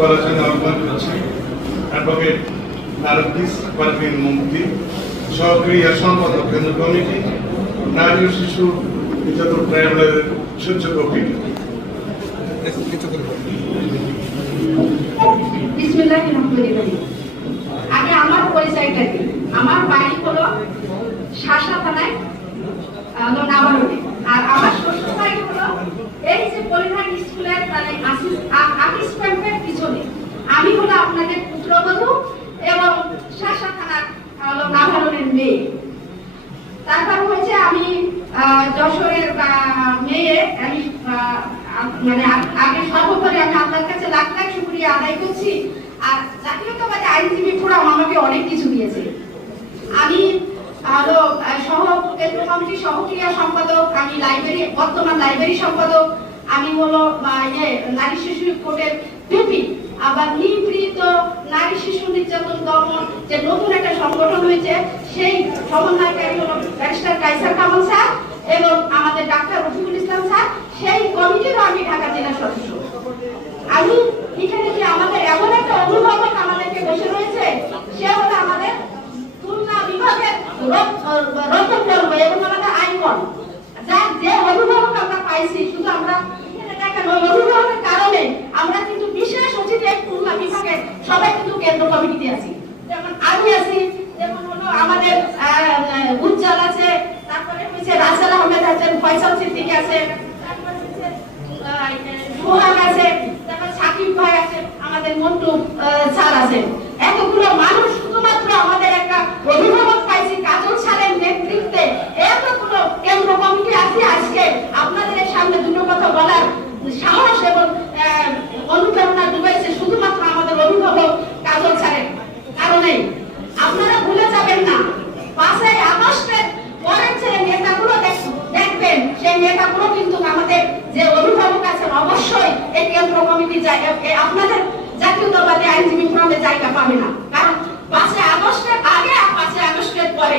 করার জন্য আহ্বান করছি অ্যাডভোকেট নারদিস পারভিন মুফতি, সক্রিয় সম্পাদক কেন্দ্র কমিটি, নারী ও শিশু নির্যাতন ট্রাইব্যুনালের সূচক কমিটি। আগে আমার পরিচয়টা কি? আমার বাড়ি হলো শাসা থানায় নাবালনে, আর আমার শ্বশুর বাড়ি হলো এই যে পলিহাট স্কুলের মানে আকিস ক্যাম্পের পিছনে। আমি হলো আপনাদের পুত্রবধূ এবং শাসা থানার নাবালনের মেয়ে। তারপর হচ্ছে আমি যশোরের মেয়ে। আমি মানে আগে সর্বোপরি আমি আপনার কাছে লাখ লাখ শুকরিয়া আদায় করছি। আর জাতীয়তাবাদী আইনজীবী ফোরাম আমাকে অনেক কিছু দিয়েছে। আমি সহ কেন্দ্র কমিটির সহক্রিয়া সম্পাদক, আমি বর্তমান লাইব্রেরি সম্পাদক, আমি হলো নারী শিশু কোর্টের পিপি, আবার নিবৃত্ত নারী শিশু নির্যাতন দমন যে নতুন একটা সংগঠন হয়েছে সেই সমন্বয়কারী হলো ব্যারিস্টার কাইসার কামাল স্যার এবং আমাদের ডাক্তার রফিকুল ইসলাম স্যার। সেই কমিটিরও আমি ঢাকা জেলার সদস্য। আমি এখানে যে আমাদের এমন একটা অভিভাবক আমাদেরকে বসে রয়েছে, সে হলো আমাদের খুলনা বিভাগের রতন করবো এবং আমাদের আইকন। যার যে অভিভাবক আমরা পাইছি, শুধু আমরা এখানে দেখেন ওই অভিভাবকের কারণে আমরা কিন্তু বিশেষ অতিথি খুলনা বিভাগের সবাই কিন্তু কেন্দ্র কমিটিতে আছি। যেমন আমি আছি, যেমন হলো আমাদের উজ্জ্বল আছে, তারপরে হচ্ছে রাসেল আহমেদ আছেন, ফয়সাল সিদ্দিক আছে, তারপরে হচ্ছে সোহাগ আছে, তারপর সাকিব ভাই আছে, আমাদের মন্টু স্যার আছেন। এতগুলো মানুষ শুধুমাত্র আমাদের একটা অভিভাবক পাইছি কাজল স্যারের নেতৃত্বে। এতগুলো কেন্দ্র কমিটি আছে, আজকে আপনাদের সামনে দুটো কথা বলার সাহস এবং অনুপ্রেরণা ডুবেছে শুধুমাত্র আমাদের অভিভাবক কাজল স্যারের কারণে। আপনারা ভুলে যাবেন না, 5ই আগস্টের পরের যে নেতাগুলো দেখবেন, সেই নেতাগুলো কিন্তু আমাদের যে অভিভাবক আছেন অবশ্যই এই কেন্দ্র কমিটির জায়গা, আপনাদের জাতীয়তাবাদী আইনজীবী ফোরামে জায়গা পাবে না। কারণ 5ই আগস্টের আগে আর 5ই আগস্টের পরে